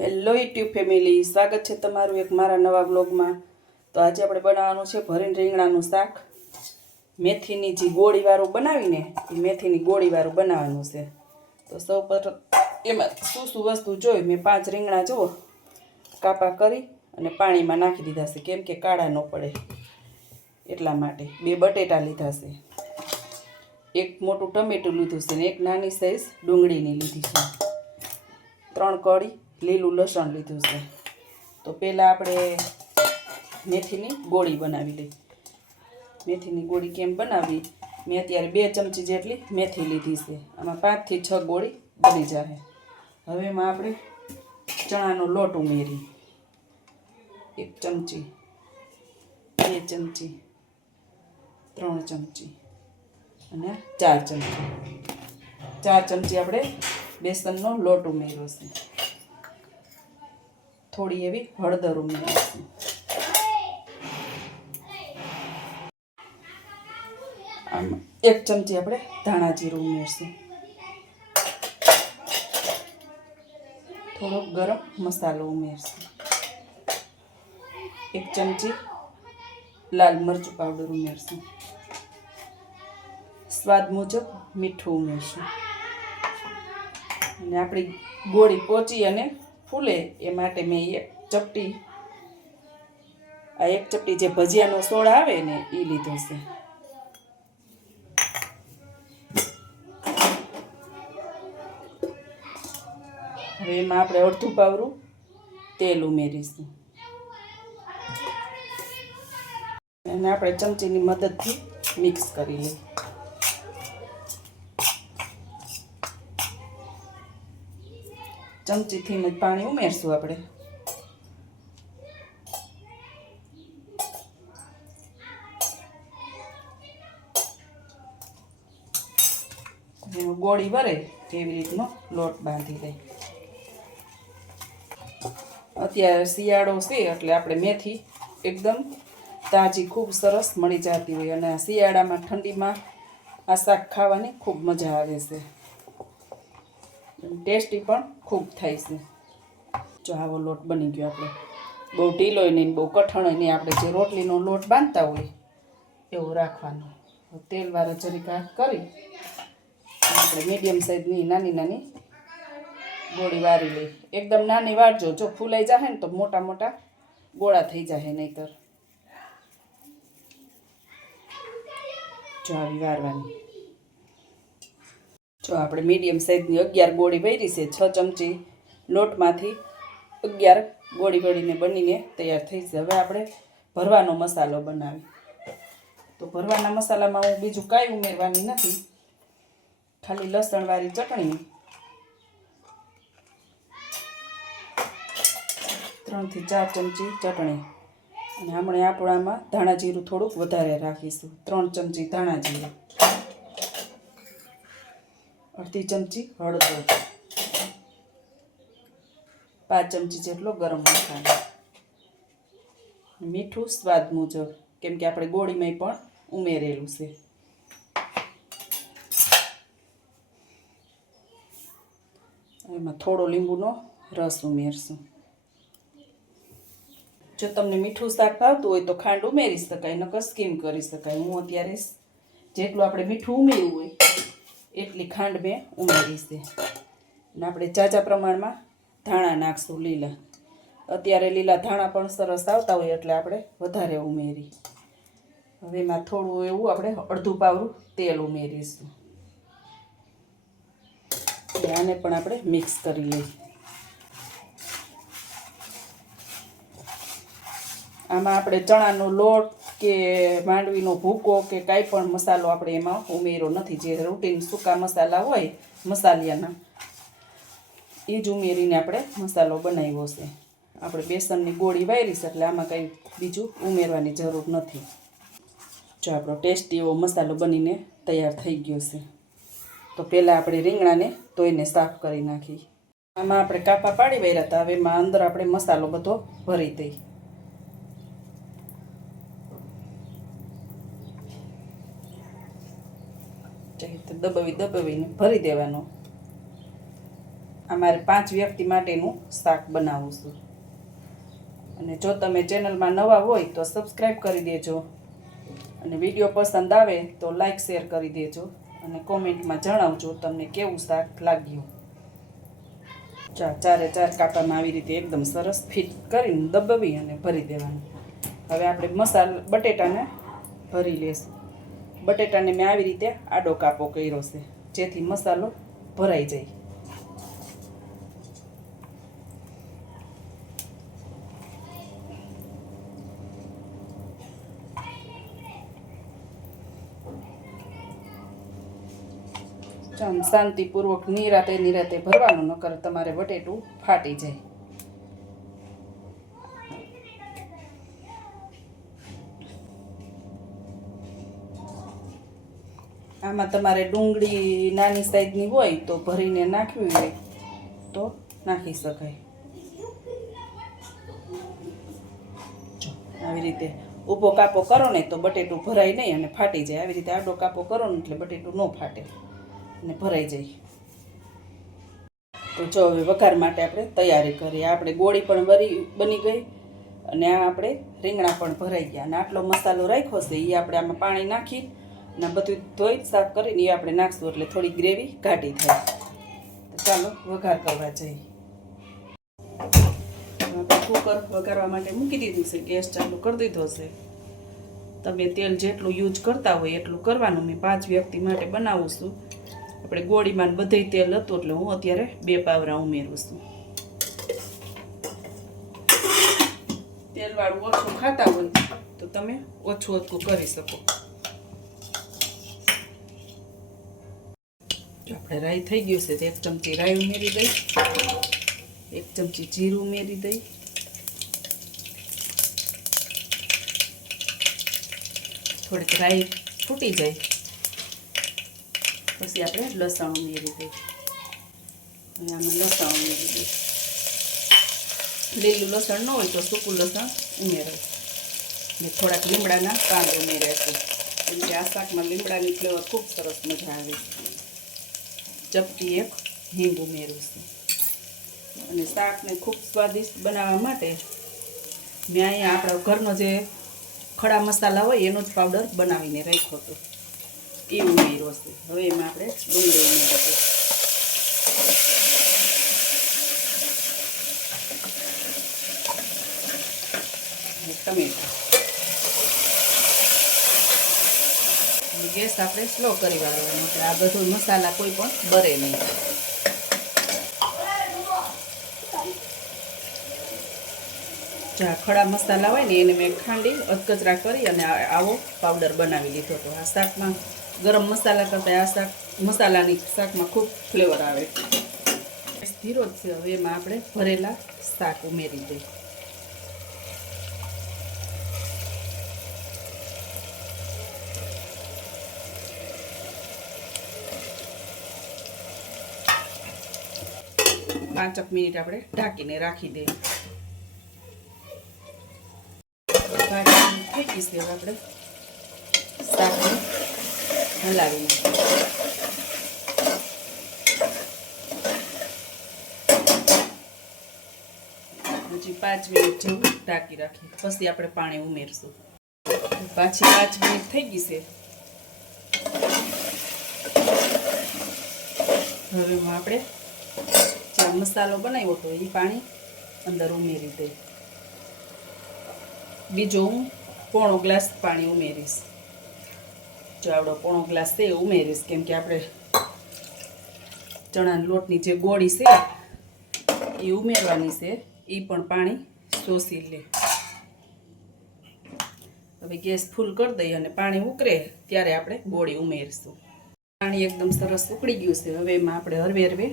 Hello YouTube family, સ્વાગત છે તમારું એક મારા નવા બ્લોગમાં। તો આજે આપણે બનાવવાનું છે ભરીને રીંગણાનું શાક। મેથીની જે ગોળીવાળું બનાવીને એ મેથીની ગોળીવાળું બનાવવાનું છે। તો સૌ પ્રથમ એમાં શું શું વસ્તુ જોઈ, મેં 5 રીંગણા જુઓ કાપા કરી અને પાણીમાં નાખી દીધા છે, કેમ કે કાળા ન પડે એટલા માટે। 2 બટેટા લીધા છે, એક મોટું ટમેટું લીધું છે ને એક નાની સાઈઝ ડુંગળીની લીધી છે, 3 કળી લીલું લસણ લીધું છે। તો પહેલાં આપણે મેથીની ગોળી બનાવી લઈ। મેથીની ગોળી કેમ બનાવવી, મેં અત્યારે 2 ચમચી જેટલી મેથી લીધી છે, આમાં 5 થી 6 ગોળી બની જશે। હવે એમાં આપણે ચણાનો લોટ ઉમેરી 1 ચમચી, 2 ચમચી, 3 ચમચી અને 4 ચમચી। 4 ચમચી આપણે બેસનનો લોટ ઉમેર્યો છે। થોડી એવી હળદર ઉમેરીશું। આમ 1 ચમચી આપણે ધાણા જીરું ઉમેરશું। થોડોક ગરમ મસાલો ઉમેરશું। 1 ચમચી લાલ મરચું પાવડર ઉમેરશું। સ્વાદ મુજબ મીઠું ઉમેરશું। અને આપણી ગોળી પોચી અને ફૂલે એ માટે મેં 1 ચપટી જે ભજીયાનો સોડા આવે ને એ લીધો છે। હવે એમાં આપણે અડધું પાવરું તેલ ઉમેરીશું અને આપણે ચમચીની મદદથી મિક્સ કરી લઈએ। ચમચીથી જ પાણી ઉમેરશું આપણે। ગોળી વરે એવી રીતનો લોટ બાંધી લઈ। અત્યારે શિયાળો છે એટલે આપણે મેથી એકદમ તાજી ખૂબ સરસ મળી જતી હોય, અને આ શિયાળામાં ઠંડીમાં આ શાક ખાવાની ખૂબ મજા આવે છે, ટેસ્ટી પણ ખૂબ થાય છે। જો આવો લોટ બની ગયો આપણે, બહુ ઢીલોય નહીં બહુ કઠણ નહીં, આપણે જે રોટલીનો લોટ બાંધતા હોય એવું રાખવાનો। તેલવાળા જરીક હાથ કરી આપણે મીડિયમ સાઈઝની નાની નાની ગોળી વારી લઈ। એકદમ નાની વાળજો, જો ફૂલાઈ જશે ને તો મોટા મોટા ગોળા થઈ જશે, નહીતર જો આવી વારવાની। જો આપણે મીડિયમ સાઈઝની 11 ગોળી વારી છે, 6 ચમચી લોટમાંથી 11 ગોળી વળીને બનીને તૈયાર થઈ છે। હવે આપણે ભરવાનો મસાલો બનાવી। તો ભરવાના મસાલામાં હું બીજું કાંઈ ઉમેરવાની નથી, ખાલી લસણવાળી ચટણી, 3 થી 4 ચમચી ચટણી, અને આપણે આપણામાં ધાણા જીરું થોડુંક વધારે રાખીશું, 3 ચમચી ધાણા જીરું, અડધી ચમચી હળદર, 5 ચમચી જેટલો ગરમ મસાલો, મીઠું સ્વાદ મુજબ, કેમ કે આપણે ગોળીમાં પણ ઉમેરેલું છે। એમાં થોડો લીંબુનો રસ ઉમેરશું। જો તમને મીઠું શાક ભાવતું હોય તો ખાંડ ઉમેરી શકાય, નકર સ્કીમ કરી શકાય। હું અત્યારે જેટલું આપણે મીઠું ઉમેર્યું હોય એટલી ખાંડ મેં ઉમેરી છે। અને આપણે ઝાઝા પ્રમાણમાં ધાણા નાખશું લીલા, અત્યારે લીલા ધાણા પણ સરસ આવતા હોય એટલે આપણે વધારે ઉમેરી। હવે એમાં થોડું એવું આપણે અડધું પાવરું તેલ ઉમેરીશું, આને પણ આપણે મિક્સ કરી લઈએ। આમાં આપણે ચણાનો લોટ કે માંડવીનો ભૂકો કે કાંઈ પણ મસાલો આપણે એમાં ઉમેર્યો નથી, જે રૂટીન સૂકા મસાલા હોય મસાલિયાના એ જ ઉમેરીને આપણે મસાલો બનાવ્યો છે। આપણે બેસનની ગોળી વારી છે એટલે આમાં કંઈ બીજું ઉમેરવાની જરૂર નથી। જો આપણો ટેસ્ટી એવો મસાલો બનીને તૈયાર થઈ ગયો છે। તો પહેલાં આપણે રીંગણાને ધોઈને સાફ કરી નાખી। આમાં આપણે કાપા પાડી વાર્યા હતા, હવે એમાં અંદર આપણે મસાલો બધો ભરી દઈ। દબાવીને ભરી દેવાનો। અમારે 5 વ્યક્તિ માટેનું શાક બનાવું છું. અને જો તમે ચેનલમાં નવા હોય તો સબસ્ક્રાઈબ કરી દેજો અને વિડીયો પસંદ આવે તો લાઈક શેર કરી દેજો અને કોમેન્ટમાં જણાવજો તમને કેવું શાક લાગ્યું. ચારે ચાર કાપામાં આવી રીતે એકદમ સરસ ફિટ કરીને દબાવી અને ભરી દેવાનું. હવે આપણે બટેટાને ભરી લેશું. બટેટાને મેં આવી રીતે આડો કાપો કર્યો છે જેથી મસાલો ભરાઈ જાય. શાંતિપૂર્વક નિરાતે ભરવાનું, નકર તમારે બટેટું ફાટી જાય. આમાં તમારે ડુંગળી નાની સાઈઝની હોય તો ભરીને નાખવી હોય તો નાખી શકાય. આવી રીતે ઊભો કાપો કરો ને તો બટેટું ભરાય નહીં અને ફાટી જાય. આવી રીતે આડો કાપો કરો ને એટલે બટેટું ન ફાટે અને ભરાઈ જાય. તો જો હવે વઘાર માટે આપણે તૈયારી કરીએ. આપણે ગોળી પણ બની ગઈ અને આ આપણે રીંગણા પણ ભરાઈ ગયા અને આટલો મસાલો રાખ્યો છે એ આપણે આમાં પાણી નાખી અને બધું ધોઈ સાફ કરીને એ આપણે નાખશું એટલે થોડી ગ્રેવી ઘાટી થાય. તો ચાલો વઘાર કરવા જઈએ. કુકર વઘારવા માટે મૂકી દીધું છે, ગેસ ચાલુ કરી દીધો છે. તમે તેલ જેટલું યુઝ કરતા હોય એટલું કરવાનું. મેં 5 વ્યક્તિ માટે બનાવું છું. આપણે ગોળીમાં બધે તેલ હતું એટલે હું અત્યારે 2 પાવરા ઉમેરું છું. તેલવાળું ઓછું ખાતા હોય તો તમે ઓછું કરી શકો. આપણે રાઈ થઈ ગયું છે તો 1 ચમચી રાઈ ઉમેરી દઈ, 1 ચમચી જીરું ઉમેરી દઈ, થોડીક રાઈ ફૂટી જાય પછી આપણે લસણ ઉમેરી દઈએ. અને આમાં લસણ ઉમેરી દઈએ. લીલું લસણ ન હોય તો સૂકું લસણ ઉમેરાય. ને થોડાક લીમડાના પાન ઉમેરાય છે કેમ કે આ શાકમાં લીમડાની ફ્લેવર ખૂબ સરસ મજા આવે. ચપટી 1 હિંગ ઉમેરું છું. અને શાકને ખૂબ સ્વાદિષ્ટ બનાવવા માટે મેં અહીંયા આપણા ઘરનો જે ખડા મસાલા હોય એનો જ પાવડર બનાવીને રાખ્યો હતો એ ઉમેર્યો છે. હવે એમાં આપણે ડુંગળી ઉમેરીશું. ટમેટા. ગેસ આપણે સ્લો કરી વાળવાનો એટલે આ બધું મસાલા કોઈ પણ બરે નહીં. ખડા મસાલા હોય ને એને મેં ખાંડી અધકચરા કરી અને આવો પાવડર બનાવી લીધો હતો. આ શાકમાં ગરમ મસાલા કરતાં આ મસાલાની શાકમાં ખૂબ ફ્લેવર આવે. ધીરો જ છે. હવે એમાં આપણે ભરેલા શાક ઉમેરી દઈએ. પાંચ મિનિટ આપણે ઢાંકીને રાખી દઈએ. 5 મિનિટ થઈ ગઈ છે. હવે આપણે શાકને હલાવી નાખીએ. હજી 5 મિનિટ જેવું ઢાંકી રાખીએ પછી આપણે પાણી ઉમેરશું. પાછી 5 મિનિટ થઈ ગઈ છે. હવે આપણે જે મસાલો બનાવ્યો હતો એ પાણી અંદર ઉમેરી દઈએ. બીજો હું પોણો ગ્લાસ પાણી ઉમેરીશ. જો આવડો પોણો ગ્લાસ છે એ ઉમેરીશ કેમ કે આપણે ચણાના લોટની જે ગોળી છે એ ઉમેરવાની છે. એ પણ પાણી શોષી લે. હવે ગેસ ફૂલ કરી દઈએ અને પાણી ઉકળે ત્યારે આપણે ગોળી ઉમેરીશું. પાણી એકદમ સરસ ઉકળી ગયું છે. હવે એમાં આપણે હળવે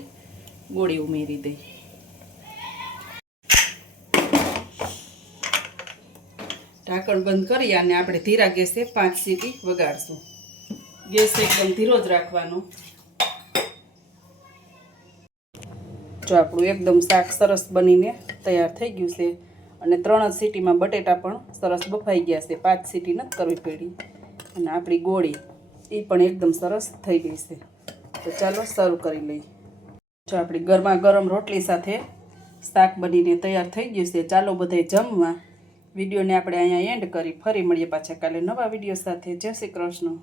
ગોળી ઉમેરી દઈએ. ઢાંકણ બંધ કરી અને આપણે ધીરા ગેસે 5 સીટી વગાડશું. ગેસ એકદમ ધીરો જ રાખવાનો. જો આપણું એકદમ શાક સરસ બનીને તૈયાર થઈ ગયું છે અને 3 જ સીટીમાં બટેટા પણ સરસ બફાઈ ગયા છે. 5 સીટી નથી કરવી પડી. અને આપણી ગોળી એ પણ એકદમ સરસ થઈ ગઈ છે. તો ચાલો સર્વ કરી લઈએ. જો આપણી ગરમા ગરમ રોટલી સાથે શાક બનીને તૈયાર થઈ ગયું છે. ચાલો બધાય જમવા. વિડીયોને આપણે અહીંયા એન્ડ કરી ફરી મળીએ પાછા કાલે નવા વિડીયો સાથે. જય શ્રી કૃષ્ણ.